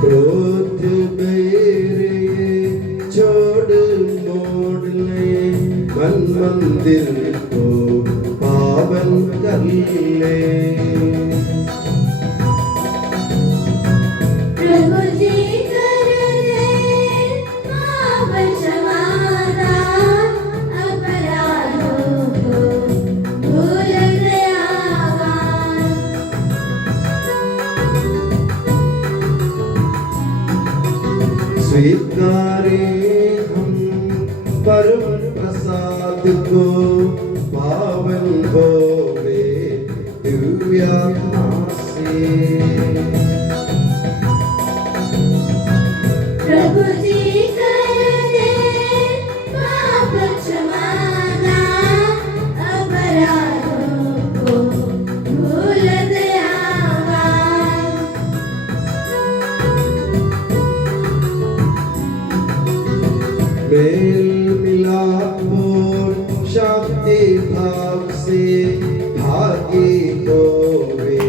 क्रोध मेरे छोड़ मोड़ ले, मन मंदिर को पावन कर ले। प्रभु जी कर दे पाप क्षमादान, अपराधों को भूल दयावान। स्वीकारे हम परम प्रसाद को, पावन होवे दिव्य आत्मा से। प्रभु जी कर दे पाप क्षमादान, अपराधों को भूल दयावान। मेल मिलाप और शांति भाव से भागी होवे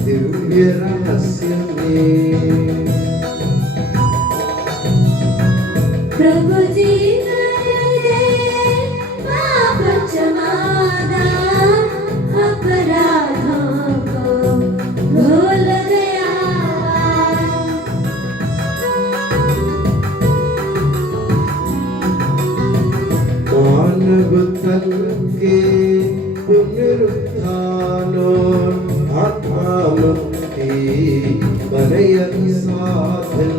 दिव्य रहस्य में। प्रभु जी कर दे पाप क्षमादान, अपराधों को भूल दयावान। मानव तन के पुनरुत्थान और आत्मा मुक्ति बने साधन।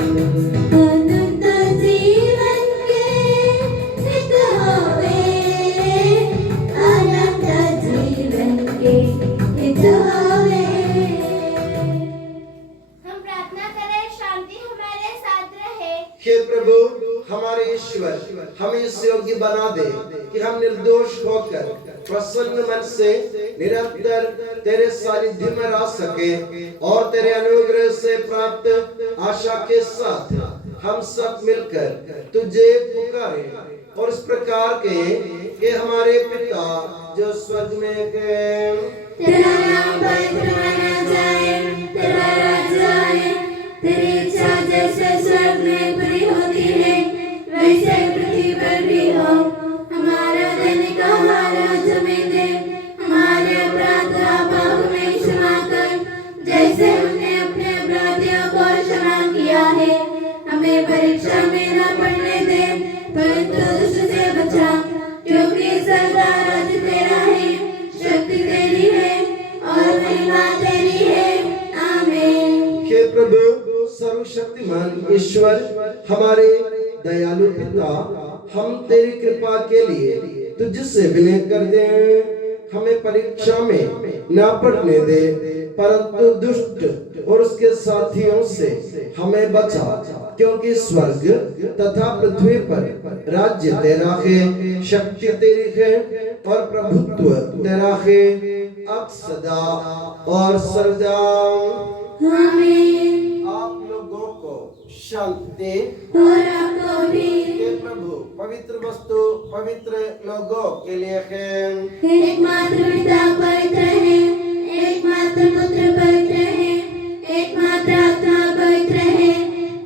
अनंत जीवन के हित होवे, अनंत जीवन के हित होवे। हम प्रार्थना करें शांति हमारे साथ रहे। हे प्रभु हमारे ईश्वर, हमें इस योग्य बना दे कि हम निर्दोष होकर प्रसन्न मन से निरंतर तेरे सानिध्य में रह सके और तेरे अनुग्रह से प्राप्त आशा के साथ हम सब मिलकर तुझे पुकारे और इस प्रकार के कि हमारे पिता जो स्वर्ग में है, तेरा नाम पवित्र माना जाए, तेरा राज्य आए, तेरी इच्छा जैसे स्वर्ग में पूरी होती है वैसे पृथ्वी पर भी हो। हमारा दैनिक आहार आज हमें दे, हमारे अपराध पाप में क्षमा कर जैसे हमने अपने अपराधियों को क्षमा किया है। हमें परीक्षा में न पड़ने दे परंतु दुष्ट से बचा, क्योंकि सदा राज्य तेरा है, शक्ति तेरी है और महिमा तेरी है। आमीन। हे प्रभु सर्वशक्तिमान ईश्वर, हमारे दयालु पिता, हम तेरी कृपा के लिए तुझसे विनय करते हैं। हमें परीक्षा में न पड़ने दे परंतु दुष्ट और उसके साथियों से हमें बचा, क्योंकि स्वर्ग तथा पृथ्वी पर राज्य तेरा है, शक्ति तेरी है और प्रभुत्व तेरा है अब सदा और सर्वदा। आमीन। आप लोगों को शांति। और आपको भी। हे प्रभु पवित्र वस्तु पवित्र लोगों के लिए है। एकमात्र पिता पवित्र है, एकमात्र पुत्र पवित्र है, एकमात्र आत्मा पवित्र है।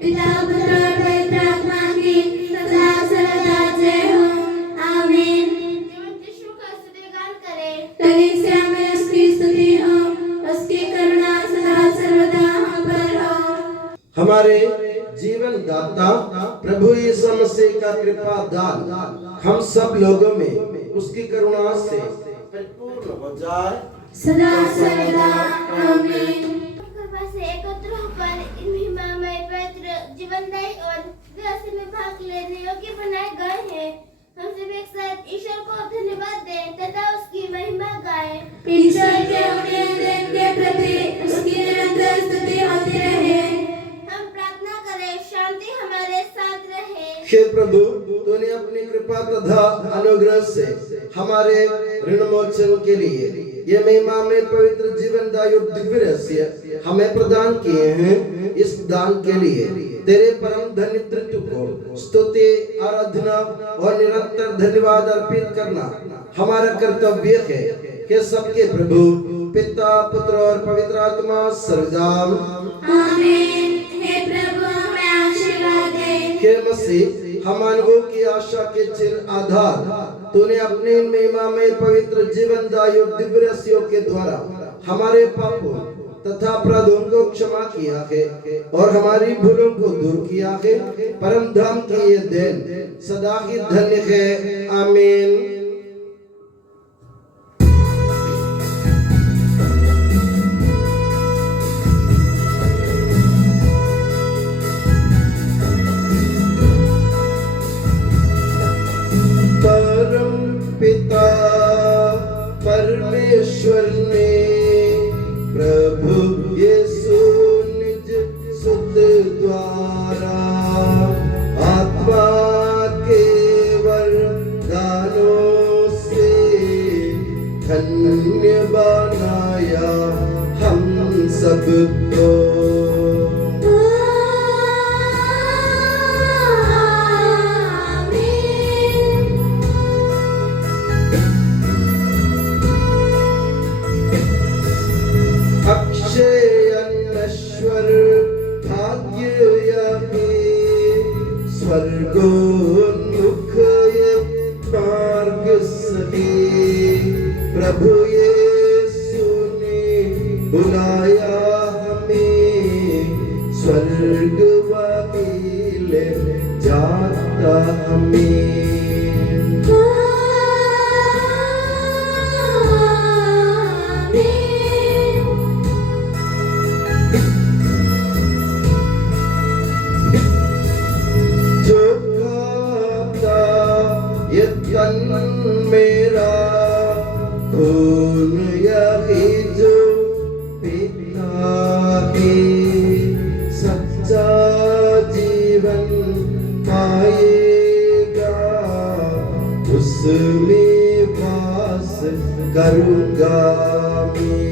पिता पुत्र और पवित्र आत्मा की सदा सर्वदा जय हो। आमीन। जीवंत यीशु का स्तुतिगान करें। कलीसिया में उसकी स्तुति हो, उसकी करुणा सदा सर्वदा हम पर हो। हमारे जीवन दाता प्रभु यीशु मसीह का कृपा दान हम सब लोगों में उसकी करुणा से परिपूर्ण हो जाए सदा सर्वदा आमीन। कृपा से एकत्र होकर इन महिमामय पवित्र जीवनदायी और दिव्य में भाग लेने योग्य बनाए गए हैं। हम सब एक साथ ईश्वर को धन्यवाद दें तथा उसकी महिमा गाएं। ईश्वर के उन्नत दिन के प्रति उसकी निरंतर स्तुति होती रहे। हम प्रार्थना करें शांति हमारे साथ रहे। हे प्रभु, तूने अपनी कृपा तथा अनुग्रह से हमारे ऋण मोचन के लिए ये महिमा में पवित्र जीवनदायी और दिव्य रहस्य हमें प्रदान किए हैं। इस दान के लिए तेरे परम धन्य तृत्व को स्तुति, आराधना और निरंतर धन्यवाद अर्पित करना हमारा कर्तव्य है। कि सबके प्रभु पिता, पुत्र और पवित्र आत्मा सर्वदाम आमीन। हे प्रभु हमें आशीर्वाद दे। हे मसीह, हम मानवों की आशा के चिर आधार तूने अपने महिमा में पवित्र जीवनदायी और दिव्य रहस्यों के द्वारा हमारे पापों तथा अपराधों को क्षमा किया है और हमारी भूलों को दूर किया है। परम धाम की ये देन सदा ही धन्य है। आमीन। पिता परमेश्वर ने प्रभु यीशु निज सुत द्वारा आत्मा के वरदानों से धन्य बनाया हम सबको। अनश्वर भाग्य स्वर्गोन्मुख ये मार्ग सही प्रभु यीशु ने बुलाया हमें स्वर्ग ले जाता हमें। मेरा खून यही जो पीता है सच्चा जीवन पाएगा, उसमें वास करूँगा मैं।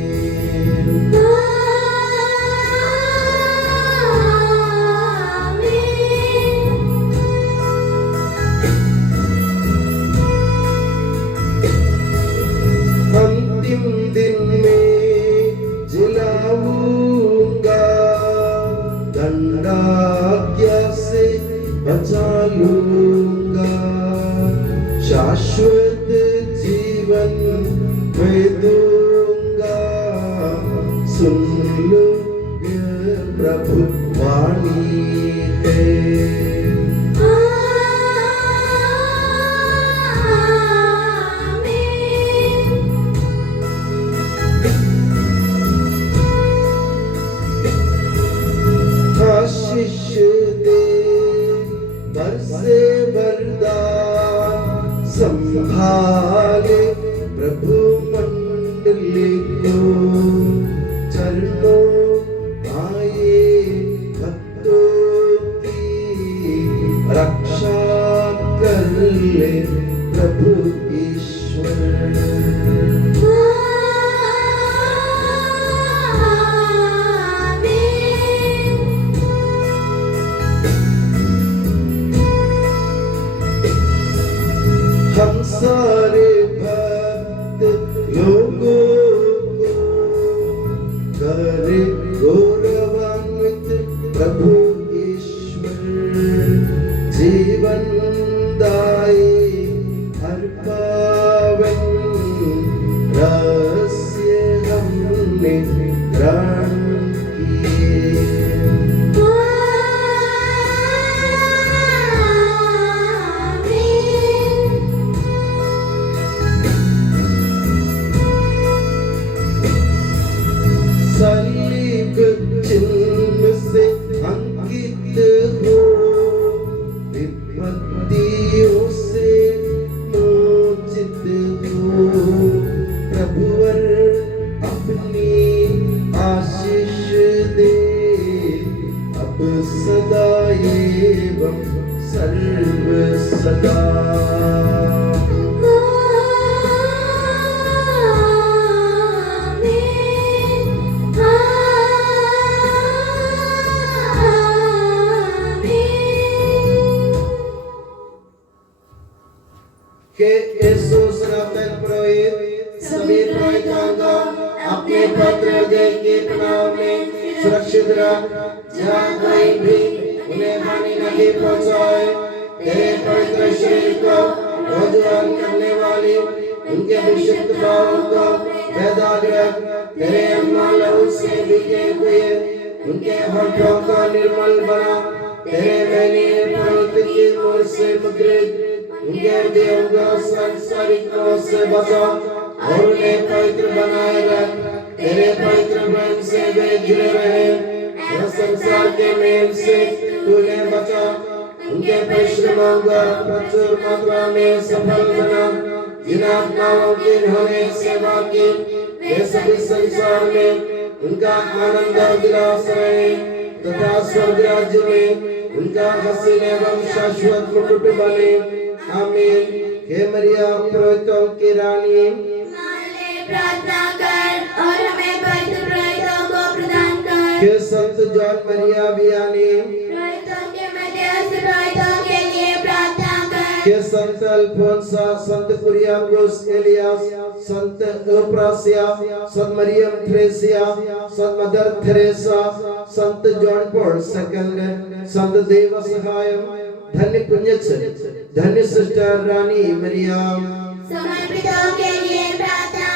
अंतिम दिन में जिलाऊंगा, दंडाज्ञा से बचा लूंगा, शाश्वत जीवन मैं दूंगा। सुन लो ये प्रभु वाणी है। आशीष दे बरसे वरदान, संभाले प्रभु मंडली को, चरणों आए भक्तों की रक्षा कर ले प्रभु ईश्वर। हम सारे भक्त लोगों को करे गौरवान्वित प्रभु ईश्वर, जीवन दाई हर पावन रहस्य हमने ग्रहण किए। सभी पुरोहितों को अपने पवित्र हृदय के प्रणाम में सुरक्षित रख, जहाँ कोई भी उन्हें हानि नहीं पहुँचाए। तेरे पवित्र शरीर को रोजुआन करने वाली उनके विशुद्ध भावों को वैदाग रख। तेरे अनमोल लहू से भीगे हुए उनके होठों को निर्मल बना। तेरे मैंने पुरोहित की मोर से मुद्रित उनके हृदयों को सांसारिक मोह से बचा और उन्हें पवित्र बनाए रख। तेरे पवित्र प्रेम से वे जुड़े रहे, जो संसार के मेल से तूने बचा। उनके परिश्रमों को प्रचुर मात्रा में सफल बना। जिन आत्माओं की इन्होंने सेवा की, वे सभी संसार में उनका आनंद दिलास रहे तथा स्वर्ग राज्य में उनका हसीन एवं शाश्वत मुकुट बने। आमीन। हे मरिया पुरोहितों की रानी, प्रार्थना कर और हमें पवित्र पुरोहितों को प्रदान कर। हे संत जॉन मरिया वियानी, पुरोहितों के मध्यस्थ पुरोहितों के लिए प्रार्थना कर। हे संत अल्फोंसा, संत कुरियाकोस एलियास, संत एप्रासिया, संत मरियम थ्रेसिया, संत मदर थेरेसा, संत जॉन पॉल सेकंड, संत देव सहाय, धन्य पुण्यच, धन्य सिस्टर रानी मरियम, समर्पितों के लिए प्रार्थना